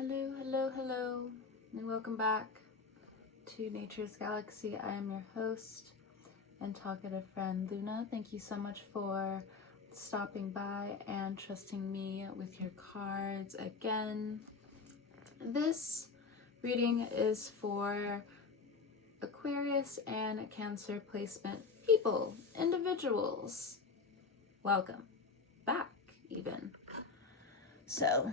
Hello, hello, hello, and welcome back to Nature's Galaxy. I am your host and talkative friend, Luna. Thank you so much for stopping by and trusting me with your cards again. This reading is for Aquarius and Cancer placement people, individuals. Welcome back, even. So,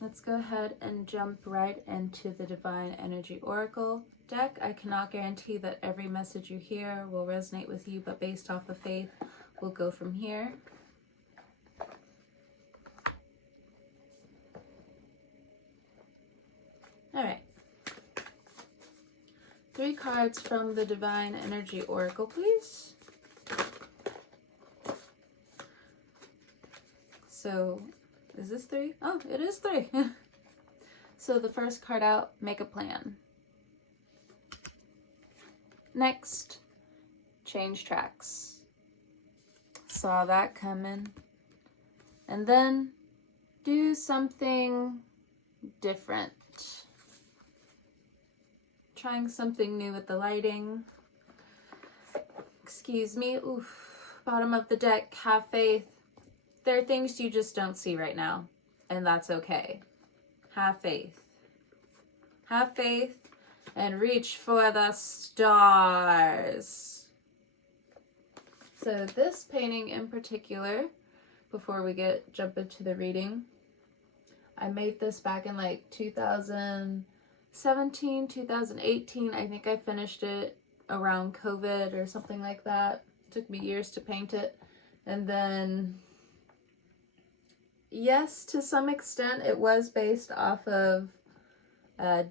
let's go ahead and jump right into the Divine Energy Oracle deck. I cannot guarantee that every message you hear will resonate with you, but based off of faith, we'll go from here. All right. 3 cards from the Divine Energy Oracle, please. So, is this 3? Oh, it is 3. So the first card out, make a plan. Next, change tracks. Saw that coming. And then do something different. Trying something new with the lighting. Excuse me. Oof. Bottom of the deck, have faith. There are things you just don't see right now, and that's okay. Have faith. Have faith and reach for the stars. So this painting in particular, before we jump into the reading, I made this back in like 2017, 2018. I think I finished it around COVID or something like that. It took me years to paint it. And then, yes, to some extent, it was based off of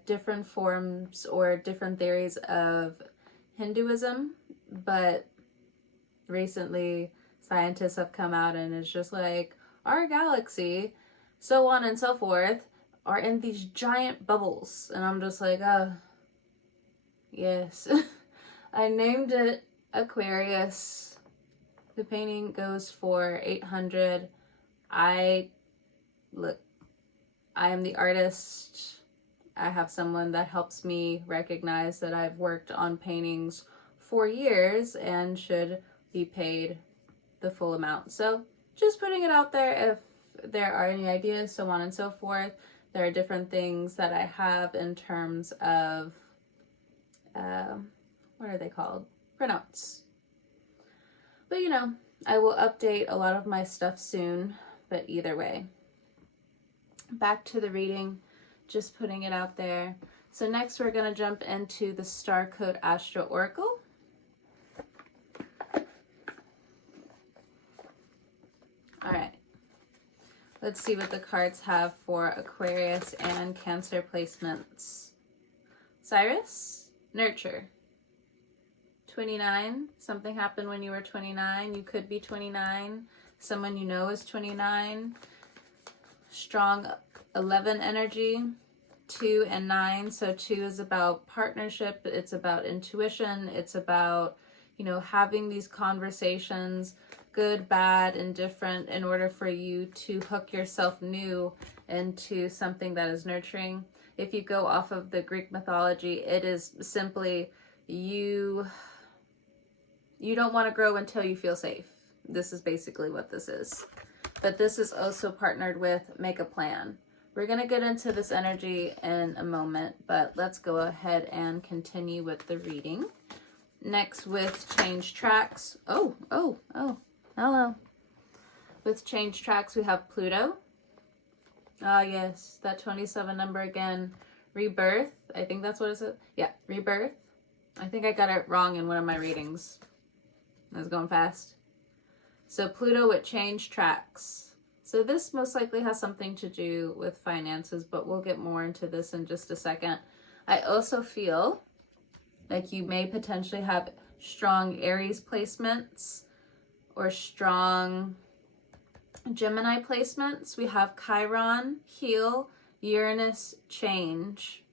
different forms or different theories of Hinduism, but recently scientists have come out and it's just like, our galaxy, so on and so forth, are in these giant bubbles. And I'm just like, yes. I named it Aquarius. The painting goes for $800. I am the artist. I have someone that helps me recognize that I've worked on paintings for years and should be paid the full amount. So just putting it out there if there are any ideas, so on and so forth. There are different things that I have in terms of, what are they called? Printouts. But you know, I will update a lot of my stuff soon. But either way, back to the reading, just putting it out there. So next we're going to jump into the Star Code Astro Oracle. All right, let's see what the cards have for Aquarius and Cancer placements. Cyrus, nurture. 29, something happened when you were 29. You could be 29. Someone you know is 29. Strong 11 energy, 2 and 9. So 2 is about partnership. It's about intuition. It's about, you know, having these conversations, good, bad, indifferent, in order for you to hook yourself new into something that is nurturing. If you go off of the Greek mythology, it is simply you don't want to grow until you feel safe. This is basically what this is. But this is also partnered with make a plan. We're going to get into this energy in a moment, but let's go ahead and continue with the reading. Next, with change tracks. Oh, hello. With change tracks, we have Pluto. Ah, yes, that 27 number again. Rebirth. I think that's what it is. Yeah, rebirth. I think I got it wrong in one of my readings. I was going fast. So Pluto with change tracks. So this most likely has something to do with finances, but we'll get more into this in just a second. I also feel like you may potentially have strong Aries placements or strong Gemini placements. We have Chiron, heal, Uranus, change.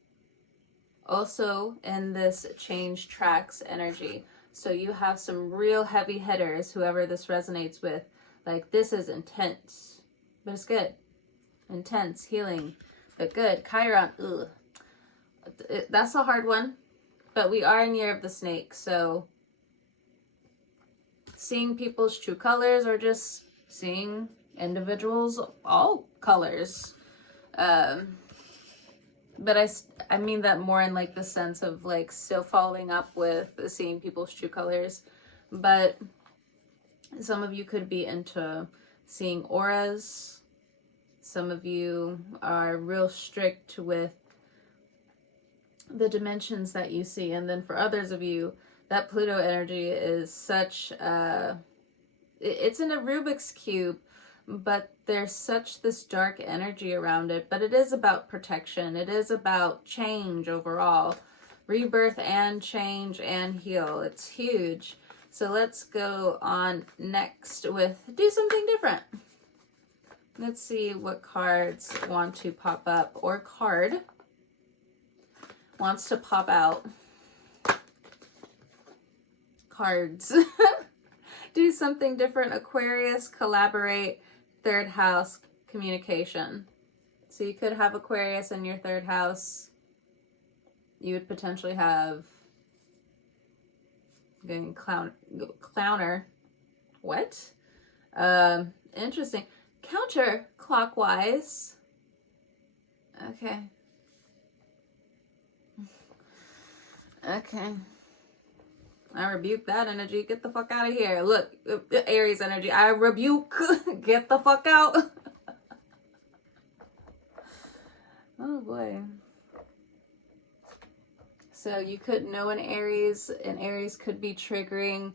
Also in this change tracks energy. So you have some real heavy hitters, whoever this resonates with. Like, this is intense, but it's good. Intense, healing, But good. Chiron. Ugh. That's a hard one. But we are in Year of the Snake, so seeing people's true colors or just seeing individuals all colors. But I mean that more in like the sense of like still following up with seeing people's true colors. But some of you could be into seeing auras. Some of you are real strict with the dimensions that you see. And then for others of you, that Pluto energy is such it's in a Rubik's Cube, but there's such this dark energy around it. But it is about protection. It is about change overall. Rebirth and change and heal. It's huge. So let's go on next with do something different. Let's see what cards want to pop up, or card wants to pop out. Cards. Do something different. Aquarius, collaborate, third house, communication. So you could have Aquarius in your third house. You would potentially have getting clowner. What? Interesting. Counterclockwise. Okay. Okay. I rebuke that energy. Get the fuck out of here. Look, Aries energy. I rebuke. Get the fuck out. Oh boy. So you could know an Aries, and Aries could be triggering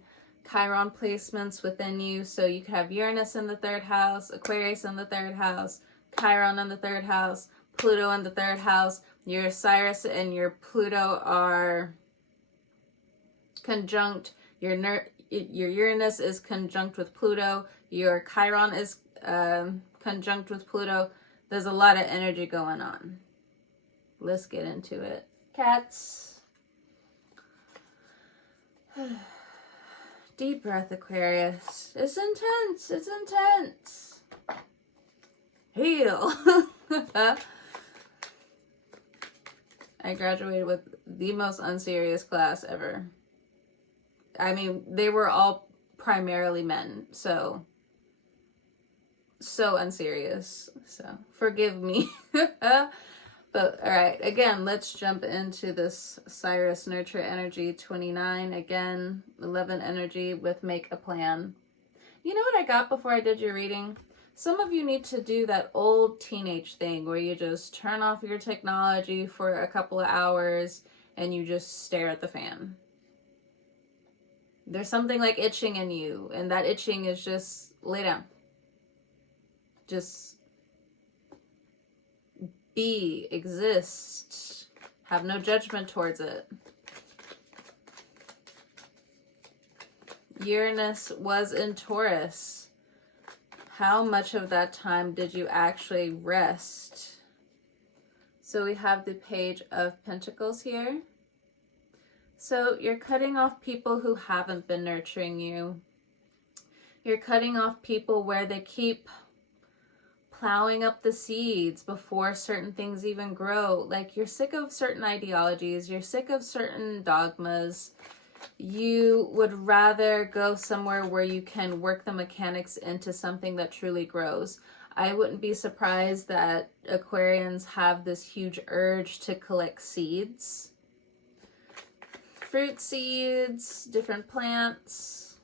Chiron placements within you. So you could have Uranus in the third house, Aquarius in the third house, Chiron in the third house, Pluto in the third house. Your Osiris and your Pluto are conjunct. Your Uranus is conjunct with Pluto. Your Chiron is conjunct with Pluto. There's a lot of energy going on. Let's get into it. Cats. Deep breath, Aquarius. It's intense. It's intense. Heal. I graduated with the most unserious class ever. I mean, they were all primarily men, so unserious. So forgive me. But all right, again, let's jump into this Cyrus Nurture Energy 29. Again, 11 energy with Make a Plan. You know what I got before I did your reading? Some of you need to do that old teenage thing where you just turn off your technology for a couple of hours and you just stare at the fan. There's something like itching in you, and that itching is just lay down. Just be, exist, have no judgment towards it. Uranus was in Taurus. How much of that time did you actually rest? So we have the Page of Pentacles here. So you're cutting off people who haven't been nurturing you. You're cutting off people where they keep plowing up the seeds before certain things even grow. Like, you're sick of certain ideologies. You're sick of certain dogmas. You would rather go somewhere where you can work the mechanics into something that truly grows. I wouldn't be surprised that Aquarians have this huge urge to collect seeds. Fruit seeds, different plants.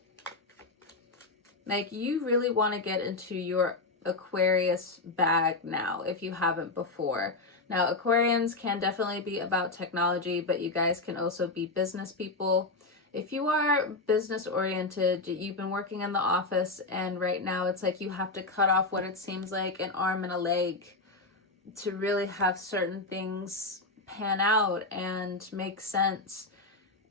Like, you really want to get into your Aquarius bag now if you haven't before. Now, Aquarians can definitely be about technology, but you guys can also be business people. If you are business oriented, you've been working in the office, and right now it's like you have to cut off what it seems like an arm and a leg to really have certain things pan out and make sense.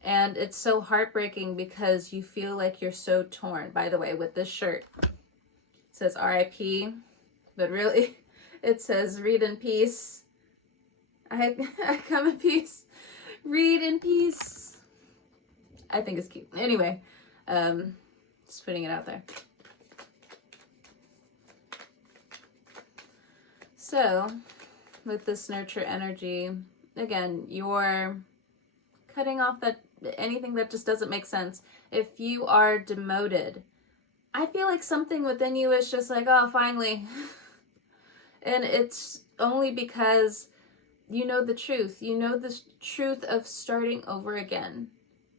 And it's so heartbreaking because you feel like you're so torn. By the way, with this shirt, it says RIP, but really it says read in peace. I come in peace. Read in peace. I think it's cute. Anyway, just putting it out there. So with this nurture energy, again, you're cutting off that anything that just doesn't make sense. If you are demoted, I feel like something within you is just like, oh, finally. And it's only because you know the truth. You know the truth of starting over again.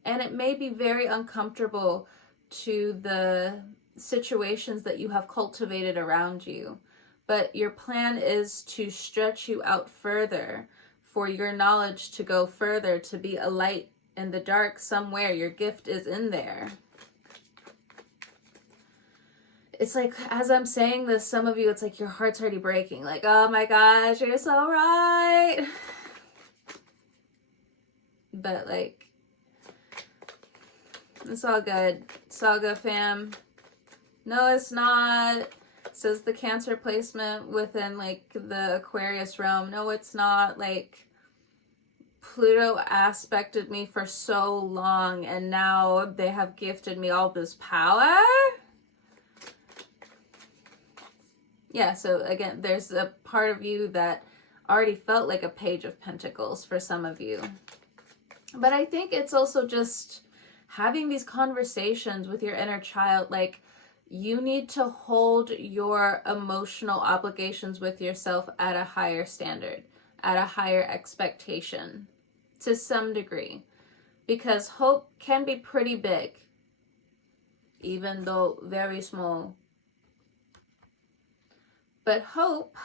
And it may be very uncomfortable to the situations that you have cultivated around you. But your plan is to stretch you out further, for your knowledge to go further, to be a light in the dark somewhere. Your gift is in there. It's like, as I'm saying this, some of you, it's like your heart's already breaking. Like, oh my gosh, you're so right. But like, it's all good. It's all good, fam. No, it's not. It says the Cancer placement within like the Aquarius realm. No, it's not. Like, Pluto aspected me for so long, and now they have gifted me all this power. Yeah, so again, there's a part of you that already felt like a Page of Pentacles for some of you. But I think it's also just having these conversations with your inner child. Like, you need to hold your emotional obligations with yourself at a higher standard, at a higher expectation, to some degree. Because hope can be pretty big, even though very small. But hope,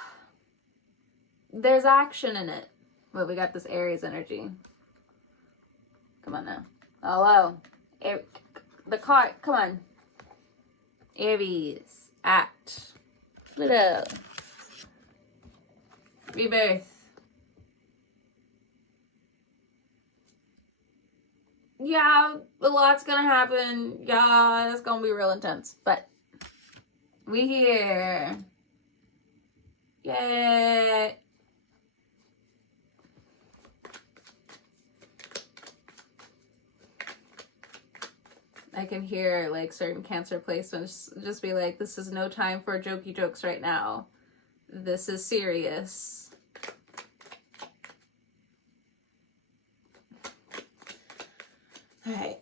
there's action in it. Well, we got this Aries energy. Come on now. Hello. The card, come on. Aries, act. Pluto. Rebirth. Yeah, a lot's gonna happen. Yeah, it's gonna be real intense. But we here. Yay! I can hear like certain Cancer placements just be like, this is no time for jokey jokes right now. This is serious. All right.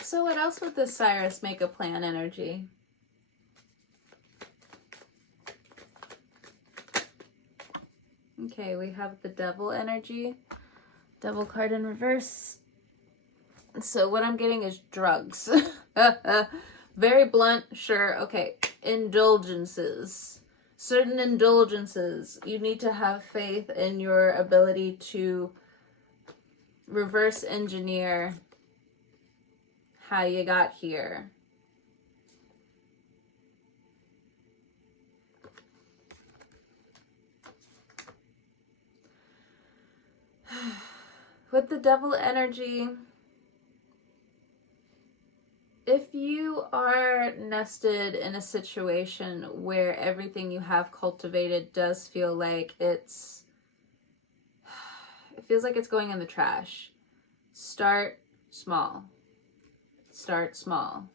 So what else with this Cyrus make a plan energy? Okay, we have the Devil energy. Devil card in reverse. So what I'm getting is drugs. Very blunt, sure. Okay, indulgences. Certain indulgences. You need to have faith in your ability to reverse engineer how you got here. With the Devil energy, if you are nested in a situation where everything you have cultivated does feel like it feels like it's going in the trash, start small. Start small.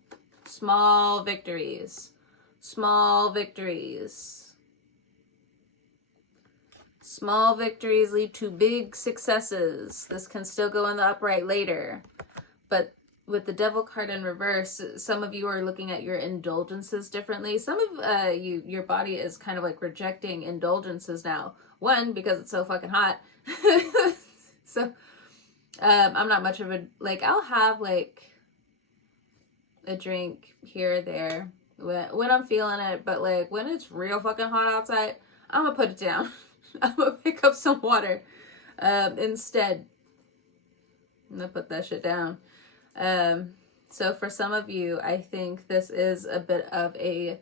Small victories. Small victories. Small victories lead to big successes. This can still go in the upright later. But with the Devil card in reverse, some of you are looking at your indulgences differently. Some of your body is kind of like rejecting indulgences now. One, because it's so fucking hot. So I'm not much of a, like, I'll have like a drink here or there when I'm feeling it, but like when it's real fucking hot outside, I'm gonna put it down. I'm gonna pick up some water instead. I'm gonna put that shit down. So for some of you, I think this is a bit of a,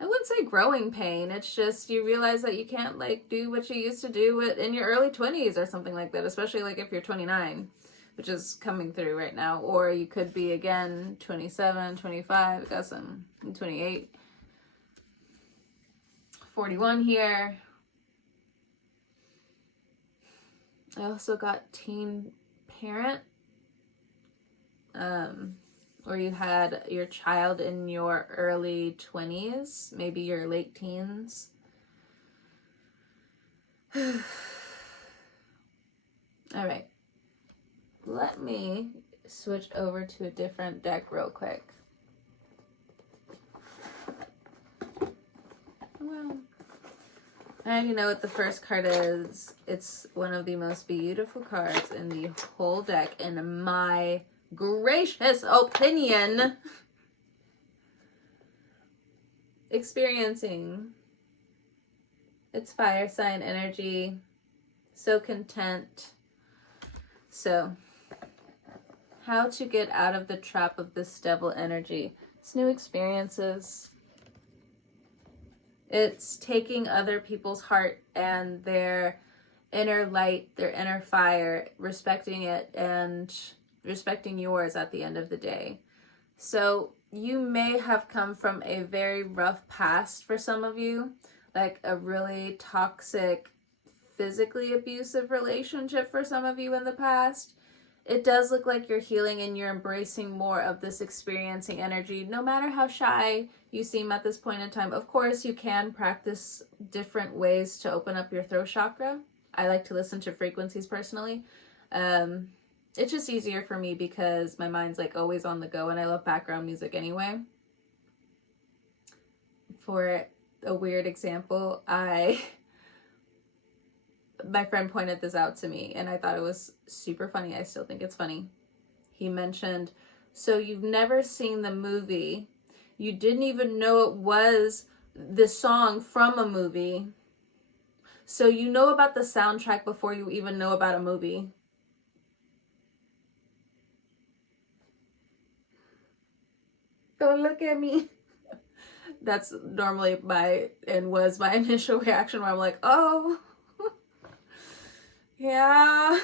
I wouldn't say growing pain. It's just you realize that you can't like do what you used to do in your early 20s or something like that, especially like if you're 29, which is coming through right now. Or you could be again 27, 25, got some 28. 41 here. I also got teen parent. Or or you had your child in your early 20s, maybe your late teens. All right. Let me switch over to a different deck real quick. Well, I already know what the first card is. It's one of the most beautiful cards in the whole deck, in my gracious opinion. Experiencing. It's fire sign energy. So content. So, how to get out of the trap of this devil energy. It's new experiences. It's taking other people's heart and their inner light, their inner fire, respecting it and respecting yours at the end of the day. So you may have come from a very rough past for some of you, like a really toxic, physically abusive relationship for some of you in the past. It does look like you're healing and you're embracing more of this experiencing energy, no matter how shy you seem at this point in time. Of course, you can practice different ways to open up your throat chakra. I like to listen to frequencies personally. It's just easier for me because my mind's like always on the go, and I love background music anyway. For a weird example, my friend pointed this out to me and I thought it was super funny. I still think it's funny. He mentioned, so you've never seen the movie. You didn't even know it was the song from a movie. So you know about the soundtrack before you even know about a movie. Don't look at me. That's normally was my initial reaction, where I'm like, oh, yeah.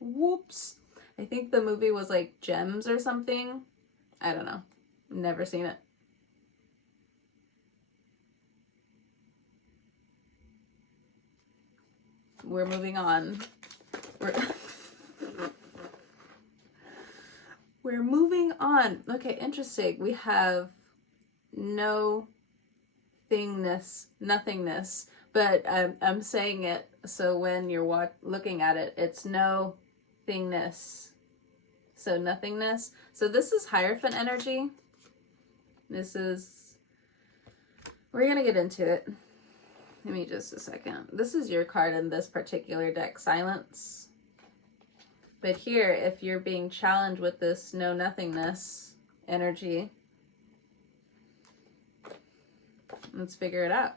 Whoops. I think the movie was like Gems or something. I don't know. Never seen it. We're moving on. We're moving on. Okay, interesting. We have no thingness, nothingness, but I'm saying it so when you're looking at it, it's no thingness, so nothingness. So this is Hierophant energy. We're gonna get into it. Give me just a second. This is your card in this particular deck, Silence. But here, if you're being challenged with this no nothingness energy, let's figure it out.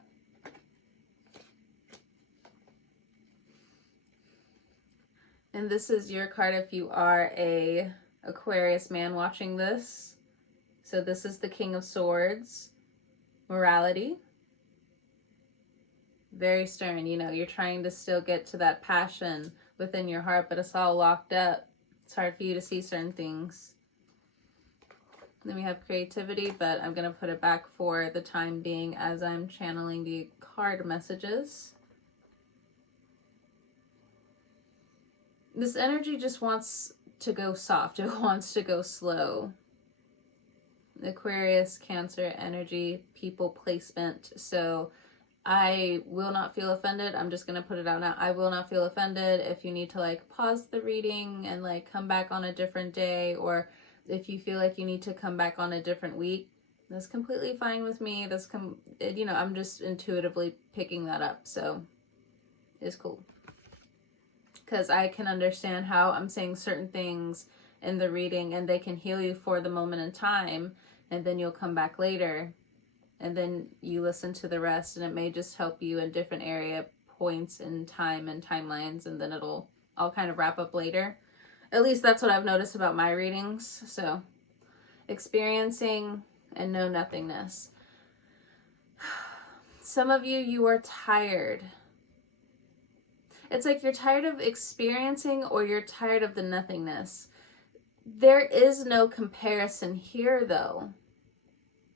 And this is your card if you are a Aquarius man watching this. So this is the King of Swords, morality. Very stern, you're trying to still get to that passion within your heart, but it's all locked up. It's hard for you to see certain things. Then we have creativity, but I'm going to put it back for the time being as I'm channeling the card messages. This energy just wants to go soft. It wants to go slow. Aquarius, Cancer energy, people placement. So I will not feel offended. I'm just going to put it out now. I will not feel offended if you need to pause the reading and come back on a different day, or if you feel like you need to come back on a different week. That's completely fine with me. I'm just intuitively picking that up. So it's cool. Because I can understand how I'm saying certain things in the reading and they can heal you for the moment in time, and then you'll come back later and then you listen to the rest, and it may just help you in different area points in time and timelines, and then it'll all kind of wrap up later. At least that's what I've noticed about my readings. So experiencing and no nothingness. Some of you are tired. It's like you're tired of experiencing, or you're tired of the nothingness. There is no comparison here, though.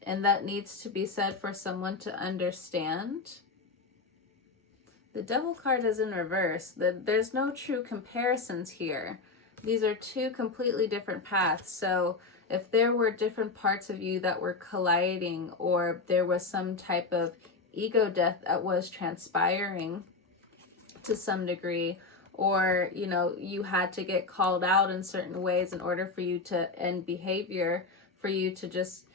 And that needs to be said for someone to understand. The Devil card is in reverse. There's no true comparisons here. These are two completely different paths. So if there were different parts of you that were colliding, or there was some type of ego death that was transpiring to some degree, or, you know, you had to get called out in certain ways in order for you to end behavior, for you to just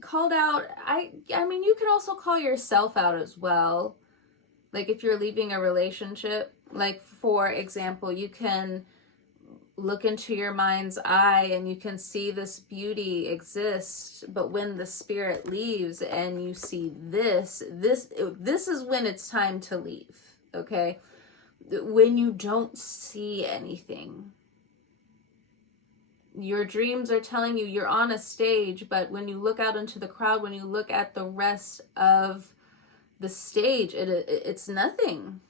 called out. I mean, you can also call yourself out as well. Like if you're leaving a relationship, like for example, you can look into your mind's eye and you can see this beauty exist, but when the spirit leaves and you see this is when it's time to leave, okay? When you don't see anything. Your dreams are telling you you're on a stage, but when you look out into the crowd, when you look at the rest of the stage, it's nothing.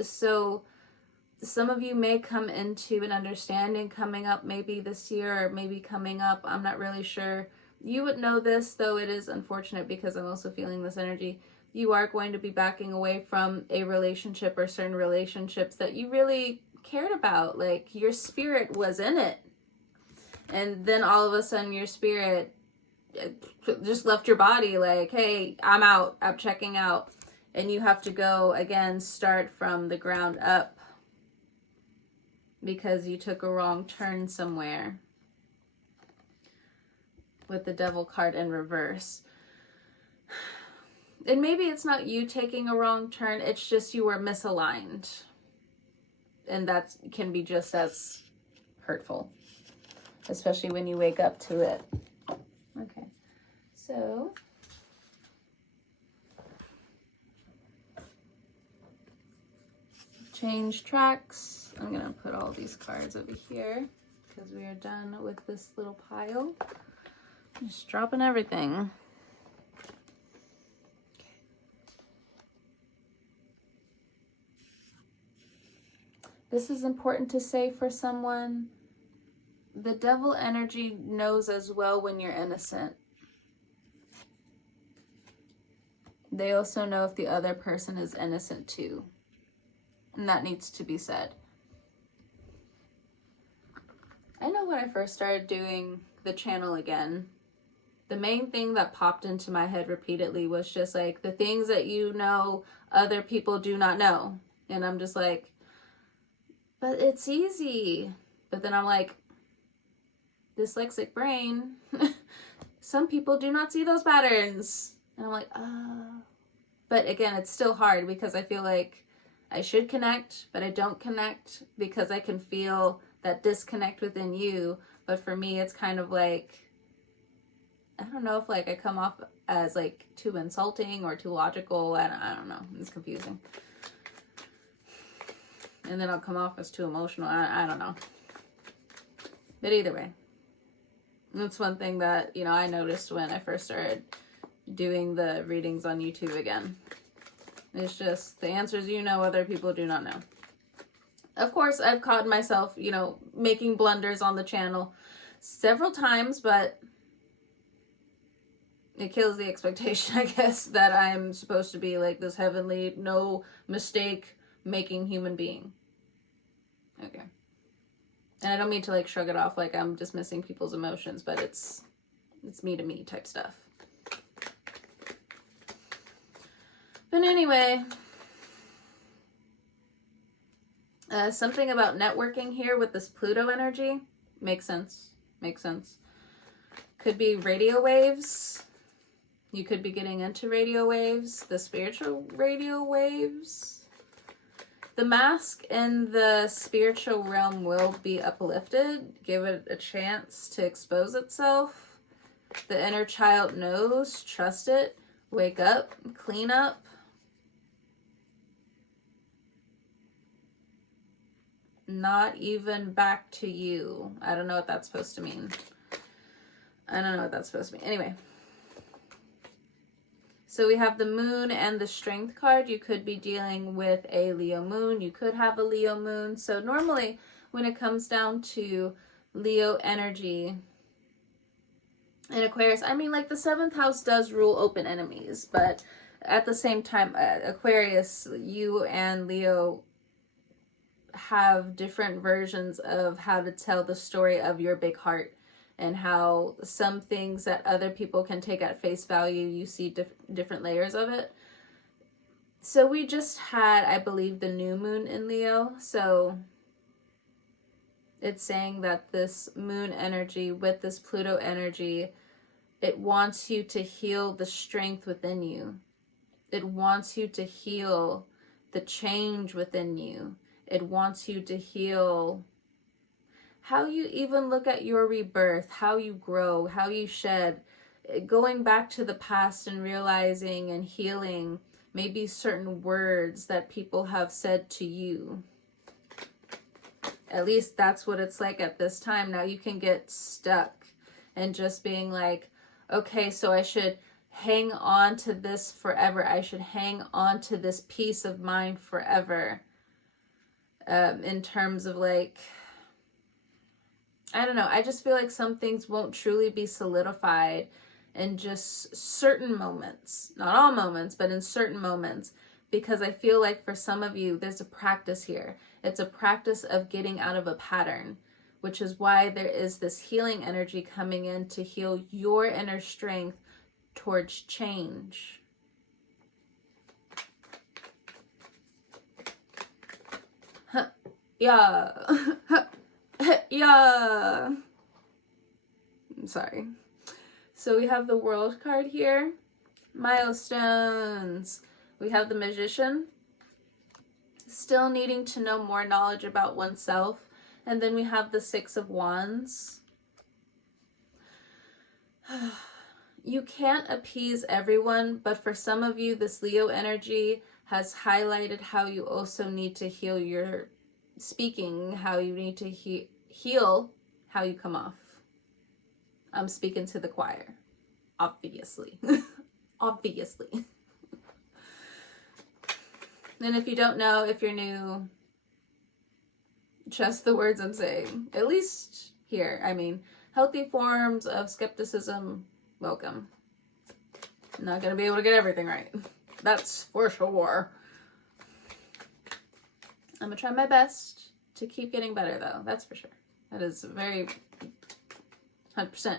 So some of you may come into an understanding coming up maybe this year, or maybe coming up, I'm not really sure. You would know this, though it is unfortunate because I'm also feeling this energy. You are going to be backing away from a relationship or certain relationships that you really cared about. Like your spirit was in it. And then all of a sudden your spirit just left your body like, hey, I'm out, I'm checking out. And you have to go again, start from the ground up because you took a wrong turn somewhere with the Devil card in reverse. And maybe it's not you taking a wrong turn, it's just you were misaligned. And that can be just as hurtful, especially when you wake up to it. Okay, so change tracks. I'm gonna put all these cards over here because we are done with this little pile. Just dropping everything. This is important to say for someone. The devil energy knows as well when you're innocent. They also know if the other person is innocent too. And that needs to be said. I know when I first started doing the channel again, the main thing that popped into my head repeatedly was just like the things that you know other people do not know. And I'm just like, but it's easy. But then I'm like, dyslexic brain, some people do not see those patterns. And I'm like, but again, it's still hard because I feel like I should connect, but I don't connect because I can feel that disconnect within you. But for me, it's kind of like, I don't know if like I come off as like too insulting or too logical. I don't know. It's confusing. And then I'll come off as too emotional. I don't know. But either way, that's one thing that, you know, I noticed when I first started doing the readings on YouTube again. It's just the answers you know other people do not know. Of course, I've caught myself, you know, making blunders on the channel several times, but it kills the expectation, I guess, that I'm supposed to be like this heavenly, no mistake making human being. Okay. And I don't mean to like shrug it off like I'm dismissing people's emotions, but it's me to me type stuff. But anyway, something about networking here with this Pluto energy makes sense. Makes sense. Could be radio waves. You could be getting into radio waves, the spiritual radio waves. The mask in the spiritual realm will be uplifted. Give it a chance to expose itself. The inner child knows. Trust it. Wake up. Clean up. Not even back to you. I don't know what that's supposed to mean. I don't know what that's supposed to mean. Anyway. So we have the moon and the strength card. You could be dealing with a Leo moon. You could have a Leo moon. So normally when it comes down to Leo energy and Aquarius, I mean, like the 7th house does rule open enemies, but at the same time, Aquarius, you and Leo have different versions of how to tell the story of your big heart, and how some things that other people can take at face value, you see different layers of it. So we just had, I believe, the new moon in Leo. So it's saying that this moon energy with this Pluto energy, it wants you to heal the strength within you. It wants you to heal the change within you. It wants you to heal how you even look at your rebirth, how you grow, how you shed, going back to the past and realizing and healing maybe certain words that people have said to you. At least that's what it's like at this time. Now you can get stuck and just being like, okay, so I should hang on to this forever. I should hang on to this peace of mind forever. In terms of like, I don't know. I just feel like some things won't truly be solidified in just certain moments. Not all moments, but in certain moments. Because I feel like for some of you, there's a practice here. It's a practice of getting out of a pattern, which is why there is this healing energy coming in to heal your inner strength towards change. Yeah. Yeah. I'm sorry. So we have the World card here. Milestones. We have the Magician. Still needing to know more knowledge about oneself. And then we have the Six of Wands. You can't appease everyone, but for some of you, this Leo energy has highlighted how you also need to heal your speaking, how you need to heal how you come off. I'm speaking to the choir, obviously. Obviously. And if you don't know, if you're new, trust the words I'm saying. At least here. I mean, healthy forms of skepticism, welcome. I'm not going to be able to get everything right. That's for sure. I'm going to try my best to keep getting better, though. That's for sure. That is very 100%.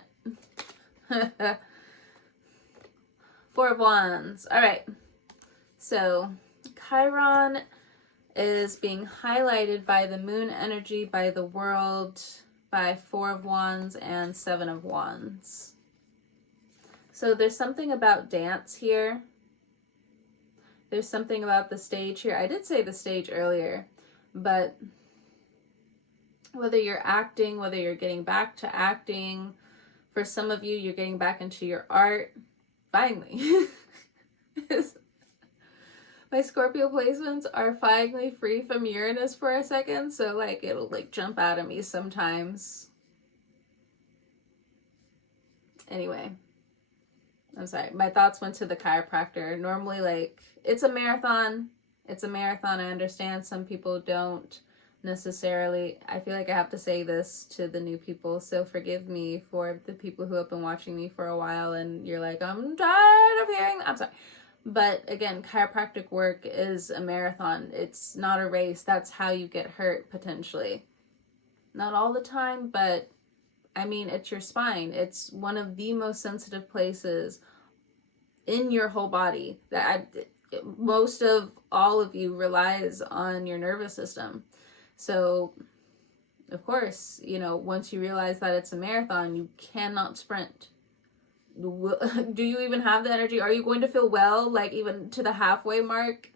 Four of Wands. All right. So Chiron is being highlighted by the moon energy, by the world, by Four of Wands and Seven of Wands. So there's something about dance here. There's something about the stage here. I did say the stage earlier, but whether you're acting, whether you're getting back to acting, for some of you, you're getting back into your art. Finally. My Scorpio placements are finally free from Uranus for a second, so like it'll like jump out at me sometimes. Anyway, I'm sorry. My thoughts went to the chiropractor. Normally, like, it's a marathon. It's a marathon. I understand some people don't necessarily. I feel like I have to say this to the new people, so forgive me for the people who have been watching me for a while and you're like, I'm tired of hearing that. I'm sorry. But again, chiropractic work is a marathon. It's not a race. That's how you get hurt, potentially. Not all the time, but I mean, it's your spine. It's one of the most sensitive places in your whole body. Most of all of you relies on your nervous system. So, of course, you know, once you realize that it's a marathon, you cannot sprint. Do you even have the energy? Are you going to feel well, like even to the halfway mark?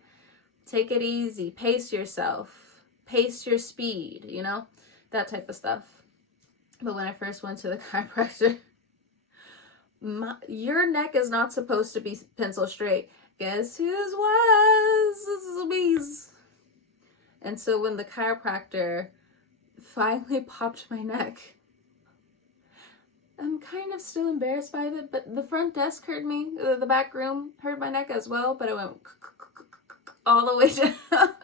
Take it easy. Pace yourself. Pace your speed, you know? That type of stuff. But when I first went to the chiropractor, your neck is not supposed to be pencil straight. Guess whose was? This is Louise. And so when the chiropractor finally popped my neck, I'm kind of still embarrassed by it, but the front desk heard me. The back room heard my neck as well, but it went all the way down.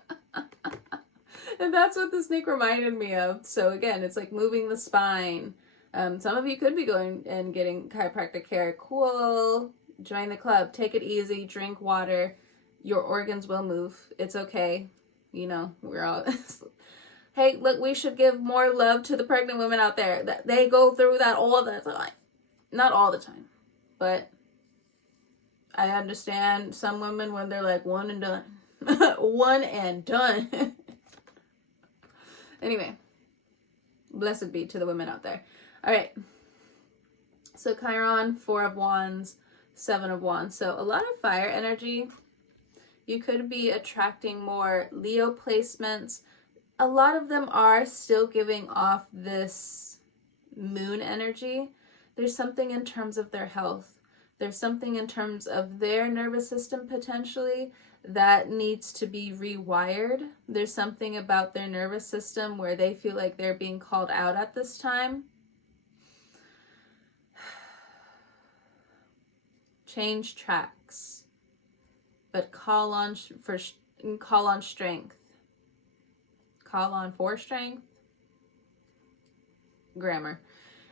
And that's what the snake reminded me of. So again, it's like moving the spine. Some of you could be going and getting chiropractic care. Cool. Join the club. Take it easy. Drink water. Your organs will move. It's okay. You know, we're all... Hey, look, we should give more love to the pregnant women out there. That they go through that all the time. Not all the time, but I understand some women when they're like one and done. One and done. Anyway, blessed be to the women out there. All right. So Chiron, 4 of Wands, 7 of Wands. So a lot of fire energy. You could be attracting more Leo placements. A lot of them are still giving off this moon energy. There's something in terms of their health. There's something in terms of their nervous system potentially that needs to be rewired. There's something about their nervous system where they feel like they're being called out at this time. Change tracks, but call on strength. Call on for strength. Grammar.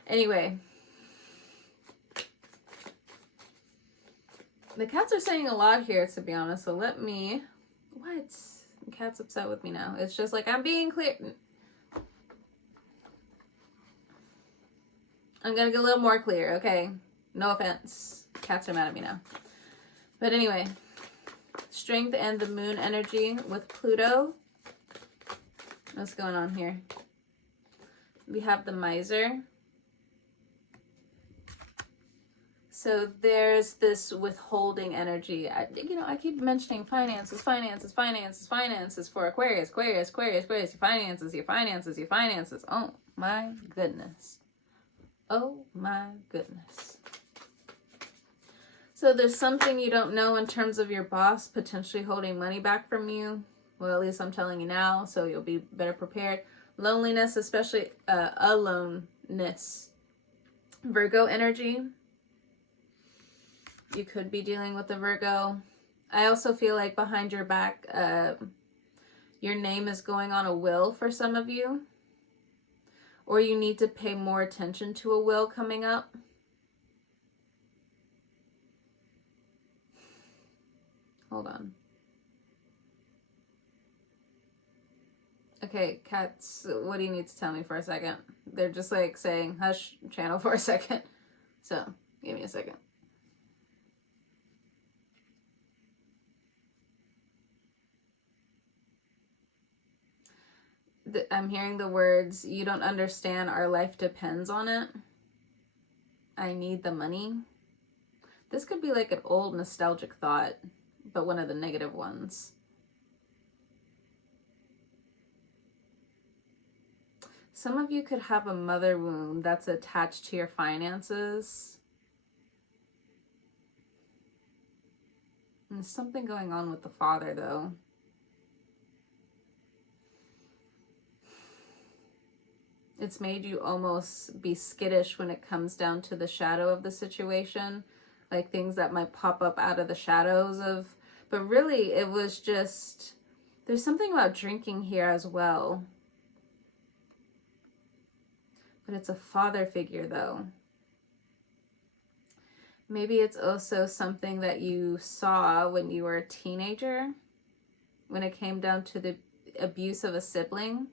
Anyway, the cats are saying a lot here, to be honest. So let me. What? The cat's upset with me now. It's just like I'm being clear. I'm gonna get a little more clear, okay? No offense. Cats are mad at me now. But anyway, strength and the moon energy with Pluto. What's going on here? We have the miser. So there's this withholding energy. I keep mentioning finances for Aquarius. Your finances. Oh my goodness. Oh my goodness. So there's something you don't know in terms of your boss potentially holding money back from you. Well, at least I'm telling you now, so you'll be better prepared. Loneliness, especially aloneness. Virgo energy. You could be dealing with a Virgo. I also feel like behind your back, your name is going on a will for some of you. Or you need to pay more attention to a will coming up. Hold on. Okay, cats, what do you need to tell me for a second? They're just like saying, hush, channel for a second. So, give me a second. I'm hearing the words, you don't understand, our life depends on it. I need the money. This could be like an old nostalgic thought, but one of the negative ones. Some of you could have a mother wound that's attached to your finances. And there's something going on with the father, though. It's made you almost be skittish when it comes down to the shadow of the situation. Like things that might pop up out of the shadows of... But really, it was just... There's something about drinking here as well. But it's a father figure, though. Maybe it's also something that you saw when you were a teenager. When it came down to the abuse of a sibling.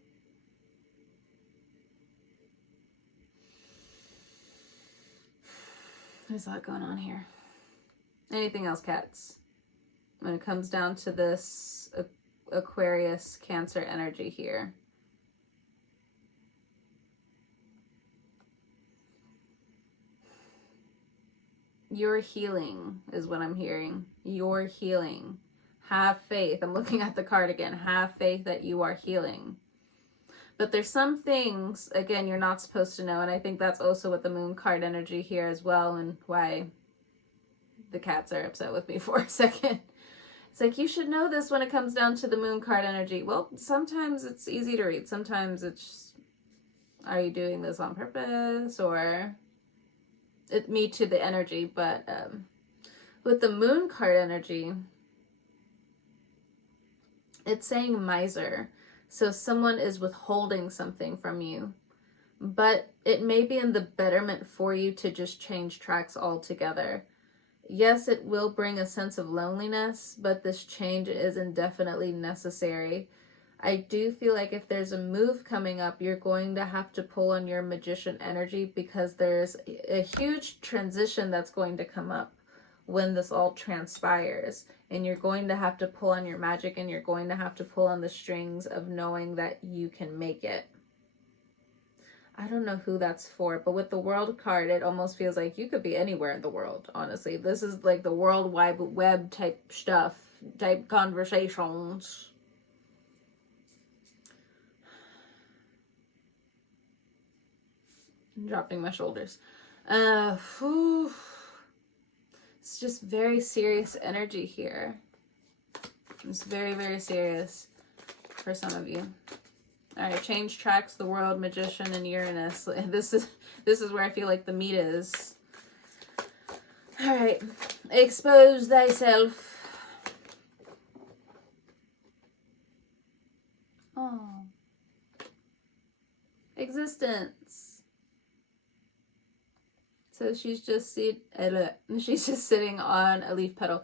There's a lot going on here. Anything else, cats? When it comes down to this Aquarius Cancer energy here. Your healing is what I'm hearing. Your healing. Have faith. I'm looking at the card again. Have faith that you are healing. But there's some things, again, you're not supposed to know. And I think that's also what the moon card energy here as well, and why the cats are upset with me for a second. It's like, you should know this when it comes down to the moon card energy. Well, sometimes it's easy to read. Sometimes it's just, are you doing this on purpose? Or me to the energy. But with the moon card energy, it's saying miser. So someone is withholding something from you. But it may be in the betterment for you to just change tracks altogether. Yes, it will bring a sense of loneliness, but this change is indefinitely necessary. I do feel like if there's a move coming up, you're going to have to pull on your magician energy, because there's a huge transition that's going to come up when this all transpires. And you're going to have to pull on your magic, and you're going to have to pull on the strings of knowing that you can make it. I don't know who that's for, but with the World card, it almost feels like you could be anywhere in the world, honestly. This is like the World Wide Web type stuff, type conversations. I'm dropping my shoulders. It's just very serious energy here. It's very, very serious for some of you. All right, change tracks, the World, Magician, and Uranus. This is where I feel like the meat is. All right, expose thyself. Oh, existence. So she's just sitting on a leaf petal.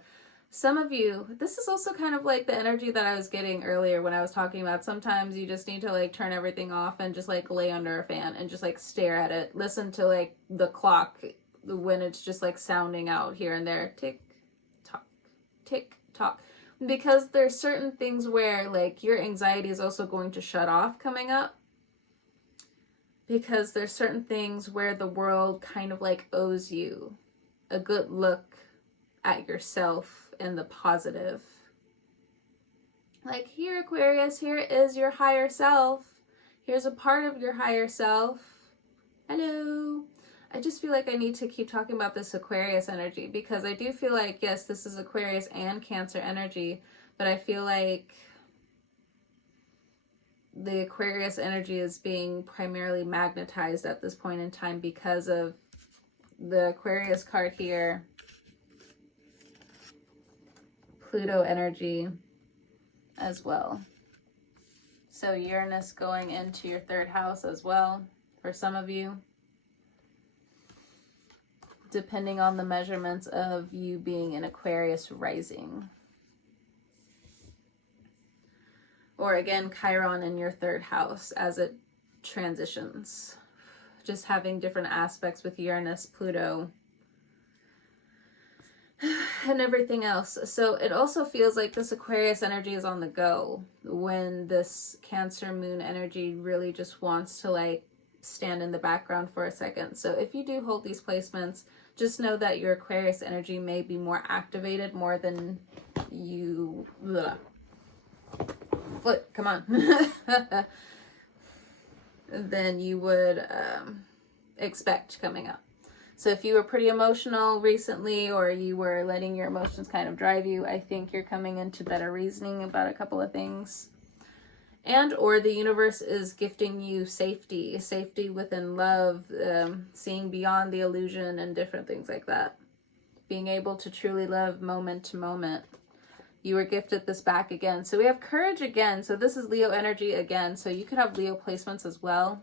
Some of you, this is also kind of like the energy that I was getting earlier when I was talking about sometimes you just need to like turn everything off and just like lay under a fan and just like stare at it. Listen to like the clock when it's just like sounding out here and there. Tick, tock, tick, tock. Because there's certain things where like your anxiety is also going to shut off coming up. Because there's certain things where the world kind of like owes you a good look at yourself and the positive. Like, here, Aquarius, here is your higher self. Here's a part of your higher self. Hello. I just feel like I need to keep talking about this Aquarius energy, because I do feel like, yes, this is Aquarius and Cancer energy, but I feel like the Aquarius energy is being primarily magnetized at this point in time because of the Aquarius card here. Pluto energy as well. So Uranus going into your third house as well for some of you, depending on the measurements of you being an Aquarius rising. Or again, Chiron in your third house as it transitions. Just having different aspects with Uranus, Pluto, and everything else. So it also feels like this Aquarius energy is on the go when this Cancer moon energy really just wants to like stand in the background for a second. So if you do hold these placements, just know that your Aquarius energy may be more activated more than you... Foot, come on. Than you would expect coming up. So if you were pretty emotional recently, or you were letting your emotions kind of drive you, I think you're coming into better reasoning about a couple of things. And or the universe is gifting you safety within love, seeing beyond the illusion and different things like that. Being able to truly love moment to moment. You were gifted this back again. So we have courage again. So this is Leo energy again. So you could have Leo placements as well.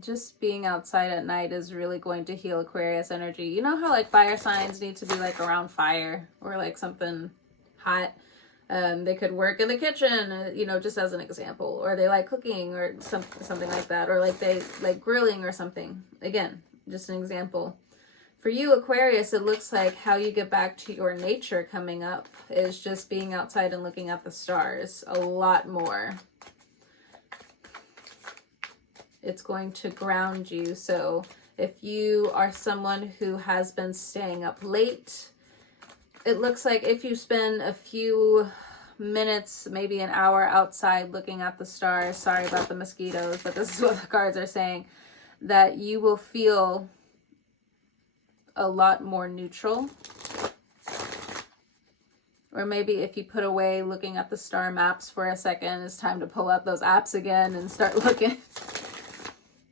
Just being outside at night is really going to heal Aquarius energy. You know how like fire signs need to be like around fire or like something hot? They could work in the kitchen, you know, just as an example. Or they like cooking or something like that. Or like they like grilling or something. Again, just an example. For you, Aquarius, it looks like how you get back to your nature coming up is just being outside and looking at the stars a lot more. It's going to ground you. So if you are someone who has been staying up late, it looks like if you spend a few minutes, maybe an hour outside looking at the stars, sorry about the mosquitoes, but this is what the cards are saying, that you will feel a lot more neutral. Or maybe if you put away looking at the star maps for a second, it's time to pull out those apps again and start looking.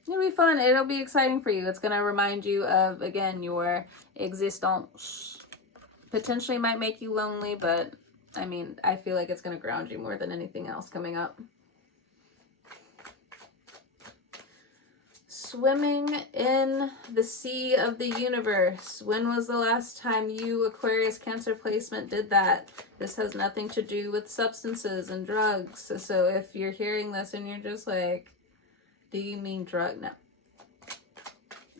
It'll be fun. It'll be exciting for you. It's going to remind you of, again, your existence. Potentially might make you lonely, but I mean, I feel like it's going to ground you more than anything else coming up. swimming in the sea of the universe. When was the last time you, Aquarius Cancer placement, did that? This has nothing to do with substances and drugs. So if you're hearing this and you're just like, do you mean drug? No.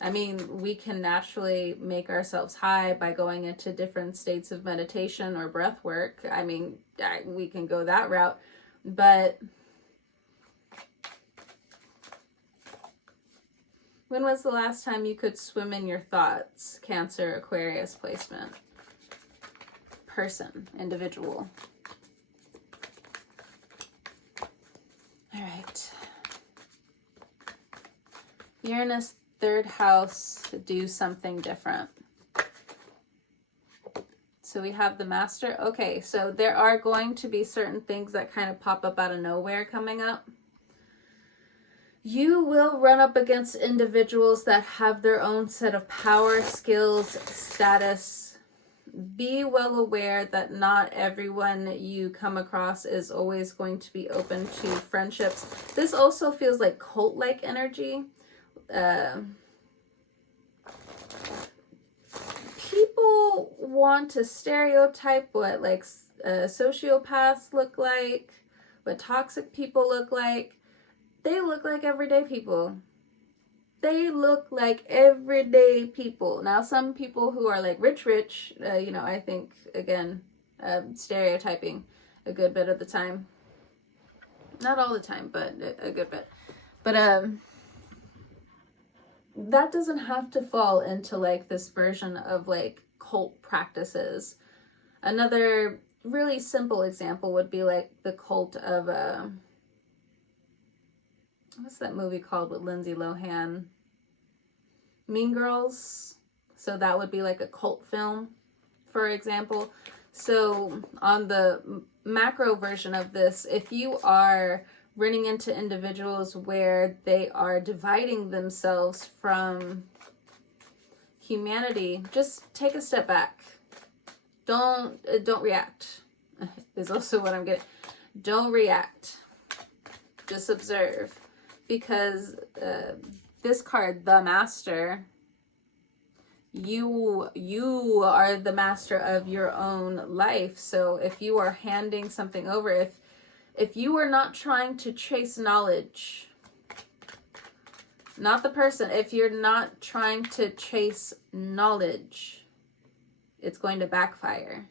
I mean, we can naturally make ourselves high by going into different states of meditation or breath work. I mean, we can go that route. But when was the last time you could swim in your thoughts? Cancer, Aquarius placement. Person, individual. All right. Uranus, third house, do something different. So we have the Master. Okay, so there are going to be certain things that kind of pop up out of nowhere coming up. You will run up against individuals that have their own set of power, skills, status. Be well aware that not everyone you come across is always going to be open to friendships. This also feels like cult-like energy. People want to stereotype what like sociopaths look like, what toxic people look like. They look like everyday people. They look like everyday people. Now, some people who are like rich, I think, again, stereotyping a good bit of the time. Not all the time, but a good bit. But that doesn't have to fall into like this version of like cult practices. Another really simple example would be like the cult of what's that movie called with Lindsay Lohan? Mean Girls. So that would be like a cult film, for example. So on the macro version of this, if you are running into individuals where they are dividing themselves from humanity, just take a step back. Don't react. Is also what I'm getting. Don't react. Just observe. Because this card, the Master, you are the master of your own life. So if you are handing something over, if you are not trying to chase knowledge, not the person, if you're not trying to chase knowledge, it's going to backfire.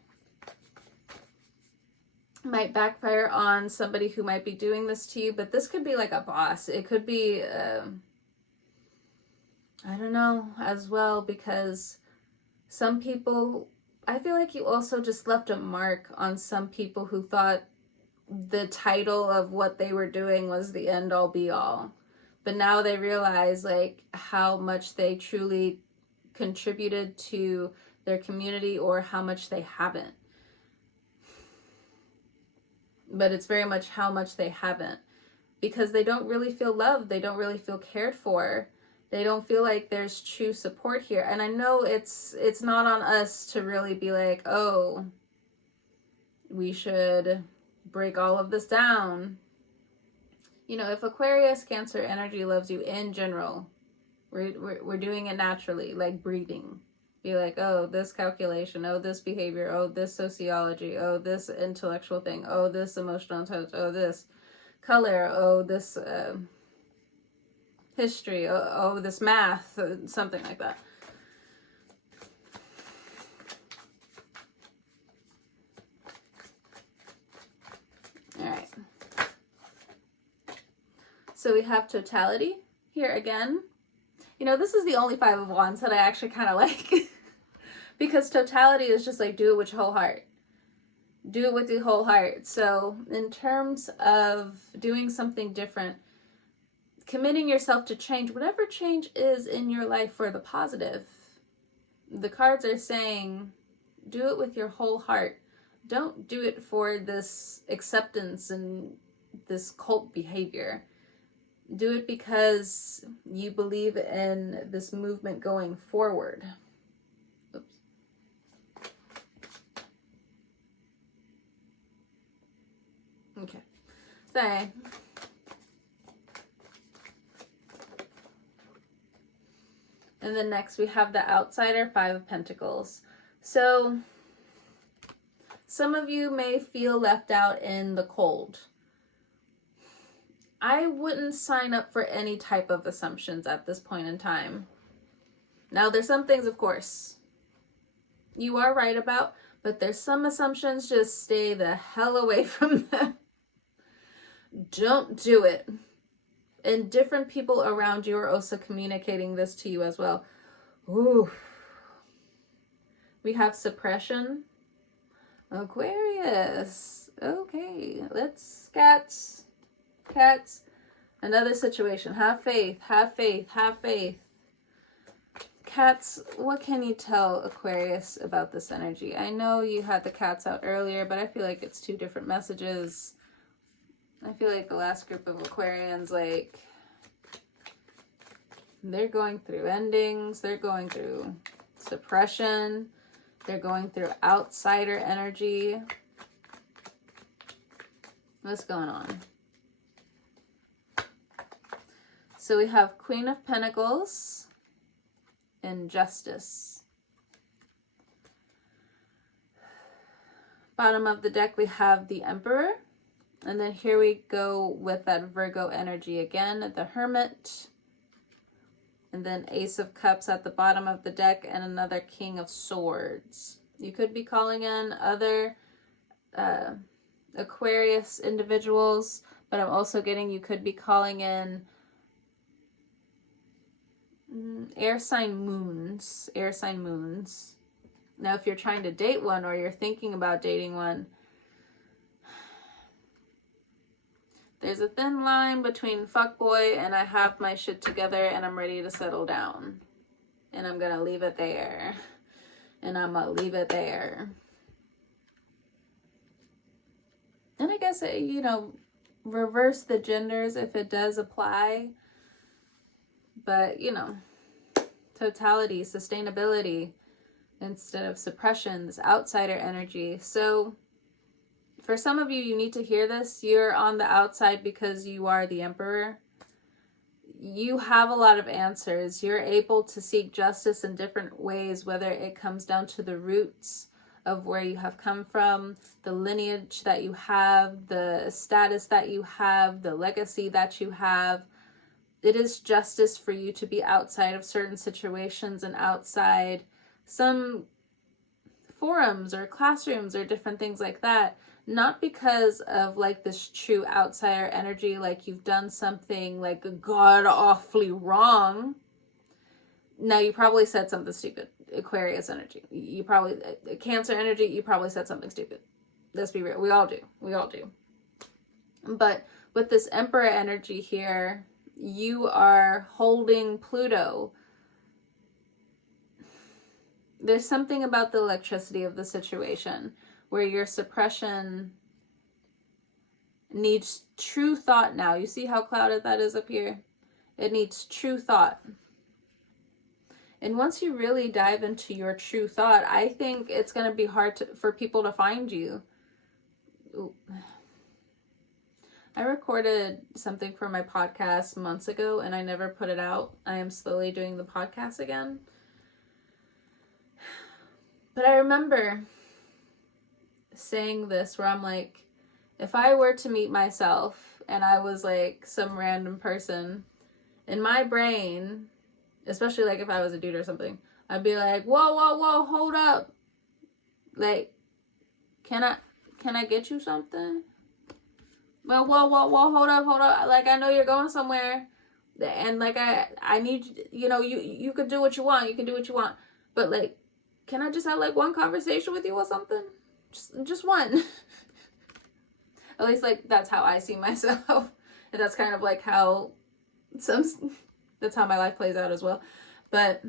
Might backfire on somebody who might be doing this to you, but this could be like a boss. It could be, I don't know, as well, because some people, I feel like you also just left a mark on some people who thought the title of what they were doing was the end all be all. But now they realize like how much they truly contributed to their community or how much they haven't. But it's very much how much they haven't, because they don't really feel loved. They don't really feel cared for. They don't feel like there's true support here. And I know it's not on us to really be like, oh, we should break all of this down. You know, if Aquarius Cancer energy loves you in general, we're doing it naturally, like breathing. Be like, oh, this calculation, oh, this behavior, oh, this sociology, oh, this intellectual thing, oh, this emotional intelligence, oh, this color, oh, this history, oh, this math, something like that. All right. So we have totality here again. You know, this is the only Five of Wands that I actually kind of like. Because totality is just like, do it with your whole heart. Do it with your whole heart. So in terms of doing something different, committing yourself to change, whatever change is in your life for the positive, the cards are saying, do it with your whole heart. Don't do it for this acceptance and this cult behavior. Do it because you believe in this movement going forward. Oops. Okay. Sorry. And then next we have the outsider, 5 of Pentacles. So some of you may feel left out in the cold. I wouldn't sign up for any type of assumptions at this point in time. Now, there's some things, of course, you are right about, but there's some assumptions, just stay the hell away from them. Don't do it. And different people around you are also communicating this to you as well. Ooh. We have suppression. Aquarius. Okay, let's cats. Another situation. Have faith, have faith, have faith. Cats, what can you tell Aquarius about this energy? I know you had the cats out earlier, but I feel like it's 2 different messages. I feel like the last group of Aquarians, like, they're going through endings, they're going through suppression, they're going through outsider energy. What's going on? So we have Queen of Pentacles and Justice. Bottom of the deck we have the Emperor. And then here we go with that Virgo energy again, the Hermit. And then Ace of Cups at the bottom of the deck and another King of Swords. You could be calling in other Aquarius individuals, but I'm also getting you could be calling in air sign moons. Now, if you're trying to date one or you're thinking about dating one, there's a thin line between fuckboy and I have my shit together and I'm ready to settle down. And I'm gonna leave it there. And I'm gonna leave it there. And I guess, you know, reverse the genders if it does apply. But, you know, totality, sustainability, instead of suppression, this outsider energy. So for some of you, you need to hear this. You're on the outside because you are the Emperor. You have a lot of answers. You're able to seek justice in different ways, whether it comes down to the roots of where you have come from, the lineage that you have, the status that you have, the legacy that you have. It is justice for you to be outside of certain situations and outside some forums or classrooms or different things like that. Not because of like this true outsider energy, like you've done something like god awfully wrong. Now, you probably said something stupid. Aquarius energy. You probably, Cancer energy, you probably said something stupid. Let's be real. We all do. But with this Emperor energy here, you are holding Pluto. There's something about the electricity of the situation where your suppression needs true thought now. You see how clouded that is up here? It needs true thought. And once you really dive into your true thought, I think it's going to be hard for people to find you. Ooh. I recorded something for my podcast months ago and I never put it out. I am slowly doing the podcast again. But I remember saying this where I'm like, if I were to meet myself and I was like some random person, in my brain, especially like if I was a dude or something, I'd be like, whoa, hold up. Like, can I get you something? Well, whoa, hold up. Like, I know you're going somewhere. And like, I need, you know, you could do what you want. You can do what you want. But like, can I just have like one conversation with you or something? Just one. At least like, that's how I see myself. And that's kind of like how that's how my life plays out as well. But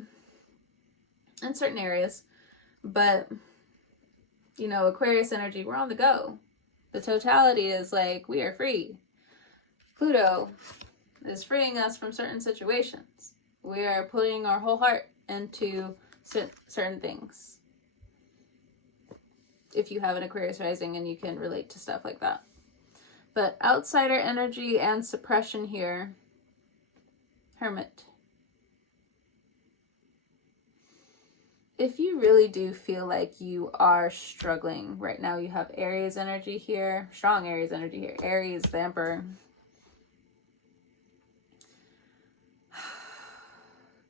in certain areas, but you know, Aquarius energy, we're on the go. The totality is like, we are free. Pluto is freeing us from certain situations. We are putting our whole heart into certain things. If you have an Aquarius rising and you can relate to stuff like that. But outsider energy and suppression here. Hermit. if you really do feel like you are struggling right now, you have Aries energy here, strong Aries energy here, Aries, the Emperor.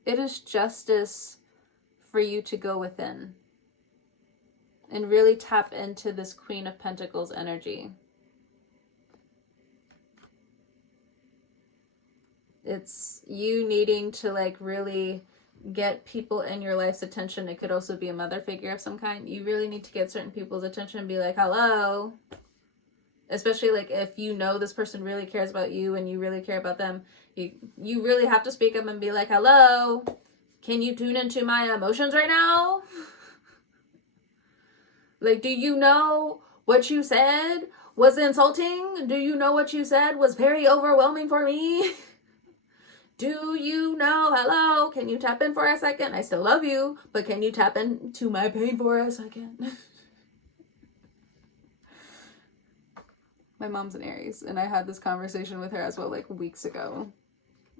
It is justice for you to go within and really tap into this Queen of Pentacles energy. It's you needing to like really get people in your life's attention. It could also be a mother figure of some kind. You really need to get certain people's attention and be like, hello. Especially like if you know this person really cares about you and you really care about them, you really have to speak up and be like, hello, can you tune into my emotions right now? Like, do you know what you said was insulting? Do you know what you said was very overwhelming for me? Do you know, hello, can you tap in for a second? I still love you, but can you tap into my pain for a second? My mom's an Aries, and I had this conversation with her as well, like weeks ago.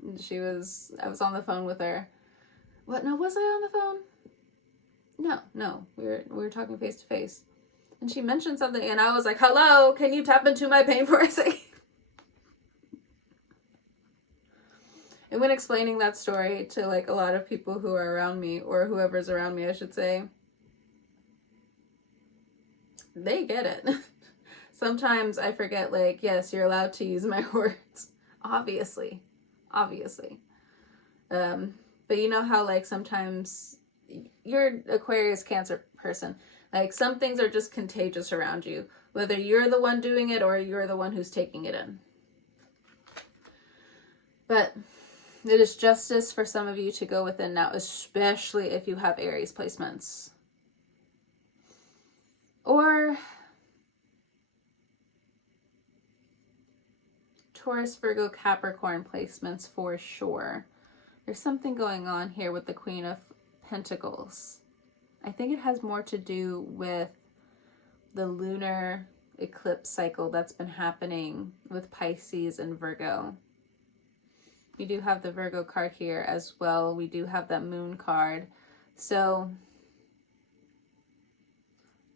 I was on the phone with her. What? No, was I on the phone? No, we were talking face to face. And she mentioned something, and I was like, hello, can you tap into my pain for a second? And when explaining that story to like a lot of people who are around me, or whoever's around me, I should say, they get it. Sometimes I forget, like, yes, you're allowed to use my words. Obviously. But you know how, like, sometimes you're Aquarius Cancer person. Like, some things are just contagious around you. Whether you're the one doing it or you're the one who's taking it in. But it is justice for some of you to go within now, especially if you have Aries placements. Or Taurus, Virgo, Capricorn placements for sure. There's something going on here with the Queen of Pentacles. I think it has more to do with the lunar eclipse cycle that's been happening with Pisces and Virgo. We do have the Virgo card here as well. We do have that moon card. So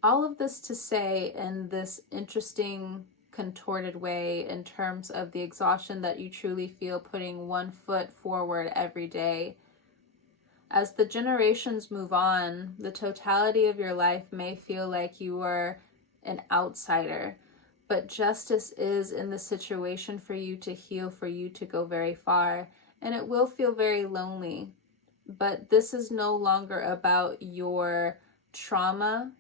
all of this to say in this interesting contorted way in terms of the exhaustion that you truly feel putting one foot forward every day. As the generations move on, the totality of your life may feel like you are an outsider, but justice is in the situation for you to heal, for you to go very far, and it will feel very lonely. But this is no longer about your trauma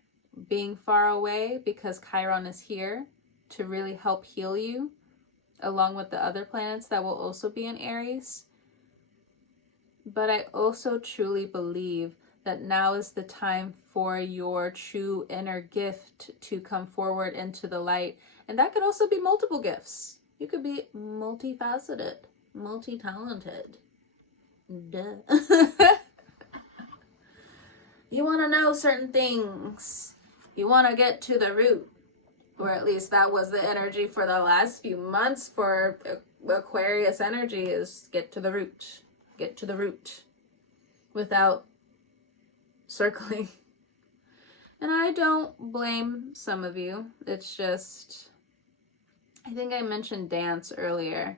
being far away, because Chiron is here to really help heal you, along with the other planets that will also be in Aries. But I also truly believe that now is the time for your true inner gift to come forward into the light. And that could also be multiple gifts. You could be multifaceted, multi-talented. Duh. You want to know certain things. You want to get to the root. Or at least that was the energy for the last few months for Aquarius energy, is get to the root. Get to the root without circling. And I don't blame some of you. It's just, I think I mentioned dance earlier.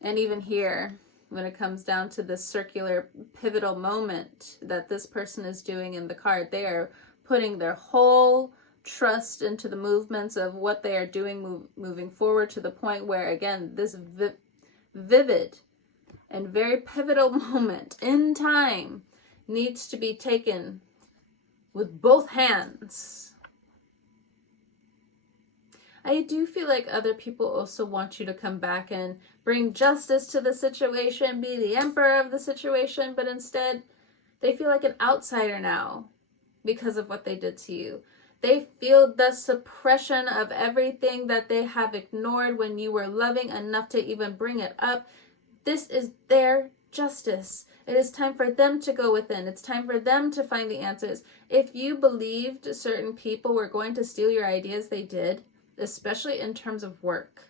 And even here, when it comes down to this circular pivotal moment that this person is doing in the card, they are putting their whole trust into the movements of what they are doing moving forward, to the point where, again, this vivid and very pivotal moment in time needs to be taken with both hands. I do feel like other people also want you to come back and bring justice to the situation, be the emperor of the situation, but instead they feel like an outsider now because of what they did to you. They feel the suppression of everything that they have ignored when you were loving enough to even bring it up. This is their justice. It is time for them to go within. It's time for them to find the answers. If you believed certain people were going to steal your ideas, they did, especially in terms of work.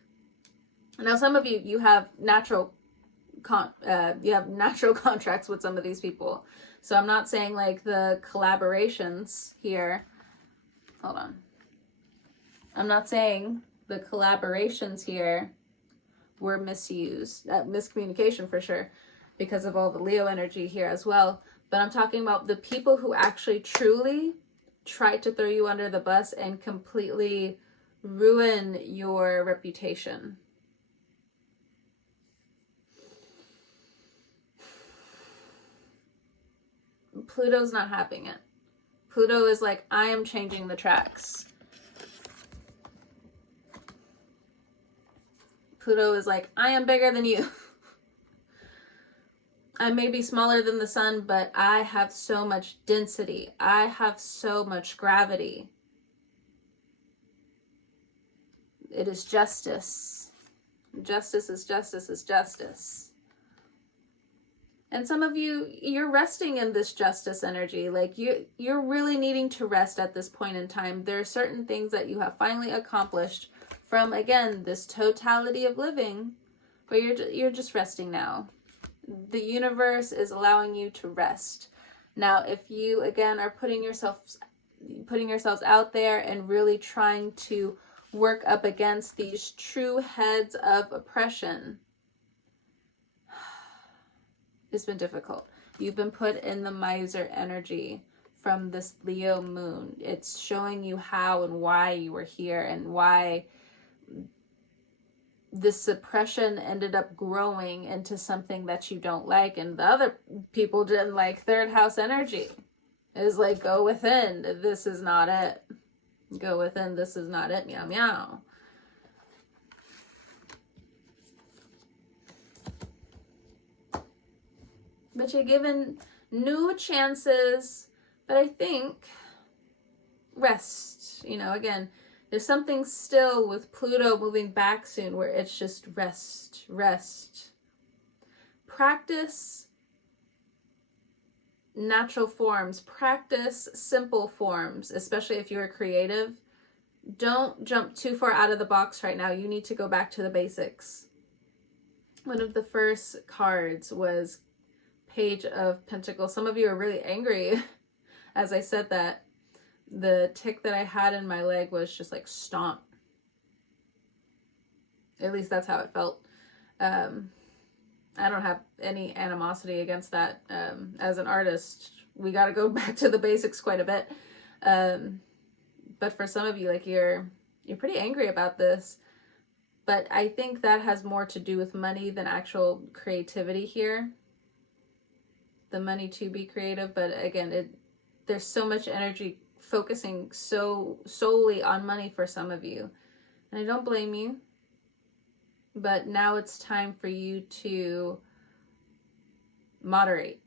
Now, some of you have natural you have natural contracts with some of these people. So I'm not saying like the collaborations here. Hold on. I'm not saying the collaborations here were misused. Miscommunication for sure, because of all the Leo energy here as well. But I'm talking about the people who actually truly tried to throw you under the bus and completely ruin your reputation. Pluto's not having it. Pluto is like, I am changing the tracks. Pluto is like, I am bigger than you. I may be smaller than the sun, but I have so much density. I have so much gravity. It is justice. Justice is justice is justice. And some of you, you're resting in this justice energy. Like you're really needing to rest at this point in time. There are certain things that you have finally accomplished from, again, this totality of living, but you're just resting now. The universe is allowing you to rest. Now, if you, again, are putting yourselves out there and really trying to work up against these true heads of oppression, it's been difficult. You've been put in the miser energy from this Leo moon. It's showing you how and why you were here and why this suppression ended up growing into something that you don't like, and the other people didn't like. Third house energy is like, go within. This is not it. Go within. This is not it. Meow, meow. But you're given new chances. But I think rest, again, there's something still with Pluto moving back soon where it's just rest, rest. Practice natural forms. Practice simple forms, especially if you're creative. Don't jump too far out of the box right now. You need to go back to the basics. One of the first cards was Page of Pentacles. Some of you are really angry as I said that. The tick that I had in my leg was just like stomp. At least that's how it felt. I don't have any animosity against that. As an artist, we got to go back to the basics quite a bit. But for some of you, like you're pretty angry about this. But I think that has more to do with money than actual creativity here. The money to be creative, but again, there's so much energy focusing so solely on money for some of you. And I don't blame you. But now it's time for you to moderate.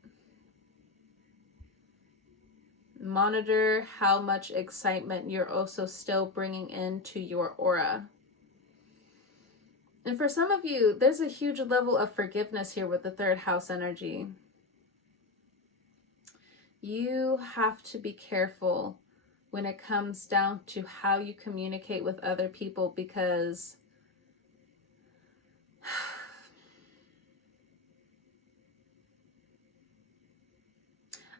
Monitor how much excitement you're also still bringing into your aura. And for some of you, there's a huge level of forgiveness here with the third house energy. You have to be careful when it comes down to how you communicate with other people, because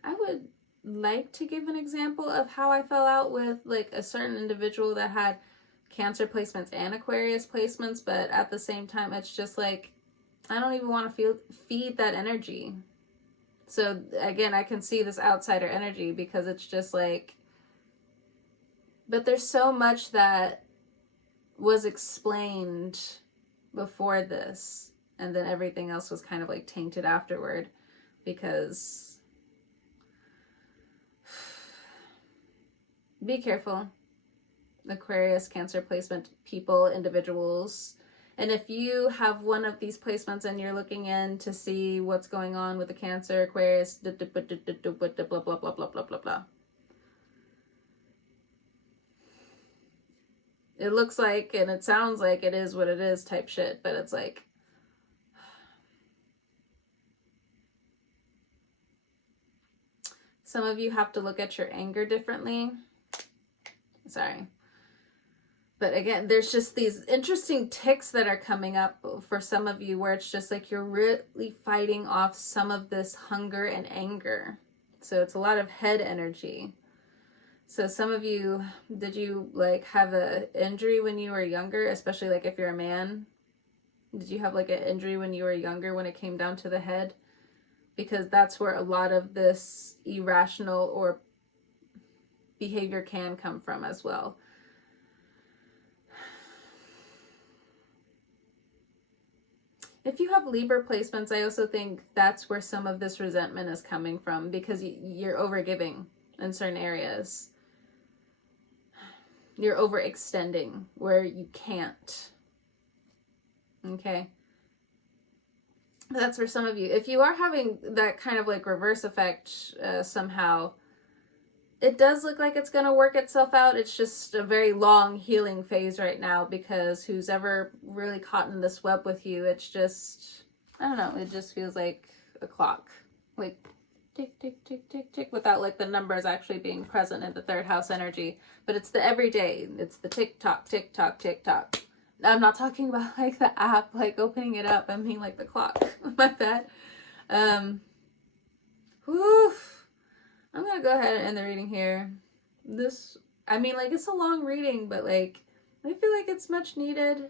I would like to give an example of how I fell out with like a certain individual that had Cancer placements and Aquarius placements, but at the same time, it's just like, I don't even want to feed that energy. So again, I can see this outsider energy because it's just like, but there's so much that was explained before this, and then everything else was kind of like tainted afterward, because be careful. Aquarius, Cancer placement people, individuals. And if you have one of these placements and you're looking in to see what's going on with the Cancer, Aquarius, blah, blah, blah, blah, blah, blah, blah, blah. It looks like, and it sounds like it is what it is type shit, but it's like, some of you have to look at your anger differently. Sorry. But again, there's just these interesting ticks that are coming up for some of you where it's just like you're really fighting off some of this hunger and anger. So it's a lot of head energy. So some of you, did you like have a injury when you were younger, especially like if you're a man? Did you have like an injury when you were younger when it came down to the head? Because that's where a lot of this irrational or behavior can come from as well. If you have Libra placements, I also think that's where some of this resentment is coming from, because you're overgiving in certain areas. You're overextending where you can't. Okay. That's for some of you. If you are having that kind of like reverse effect somehow, it does look like it's going to work itself out. It's just a very long healing phase right now, because who's ever really caught in this web with you, it's just, I don't know, it just feels like a clock. Like tick, tick, tick, tick, tick, without like the numbers actually being present in the third house energy. But it's the everyday. It's the tick tock, tick tock, tick tock. I'm not talking about like the app, like opening it up. I mean like the clock. My bad. Whew. I'm gonna go ahead and end the reading here. This, I mean, like, it's a long reading, but like, I feel like it's much needed.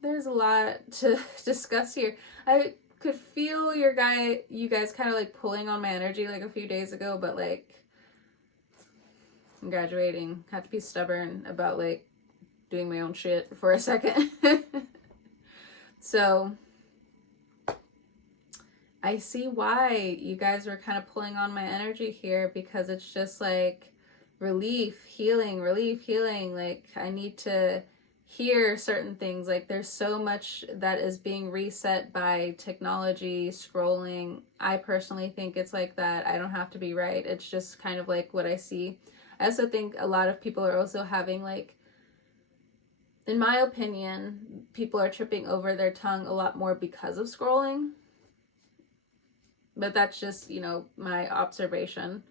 There's a lot to discuss here. I could feel you guys kind of like pulling on my energy like a few days ago, but like, I'm graduating. Have to be stubborn about like doing my own shit for a second. So I see why you guys were kind of pulling on my energy here, because it's just like relief, healing. Like, I need to hear certain things. Like, there's so much that is being reset by technology, scrolling. I personally think it's like that. I don't have to be right. It's just kind of like what I see. I also think a lot of people are also having like, in my opinion, people are tripping over their tongue a lot more because of scrolling. But that's just, you know, my observation.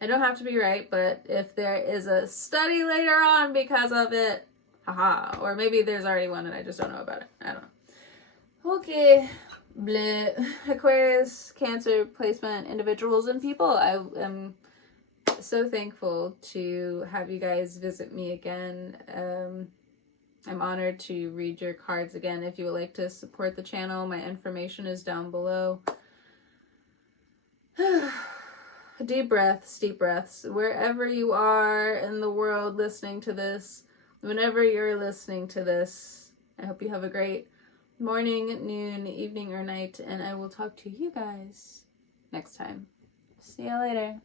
I don't have to be right, but if there is a study later on because of it, haha. Or maybe there's already one and I just don't know about it. I don't know. Okay. Bleh. Aquarius, Cancer, placement, individuals, and people. I am so thankful to have you guys visit me again. I'm honored to read your cards again. If you would like to support the channel, my information is down below. Deep breaths. Wherever you are in the world listening to this, whenever you're listening to this, I hope you have a great morning, noon, evening, or night, and I will talk to you guys next time. See you later.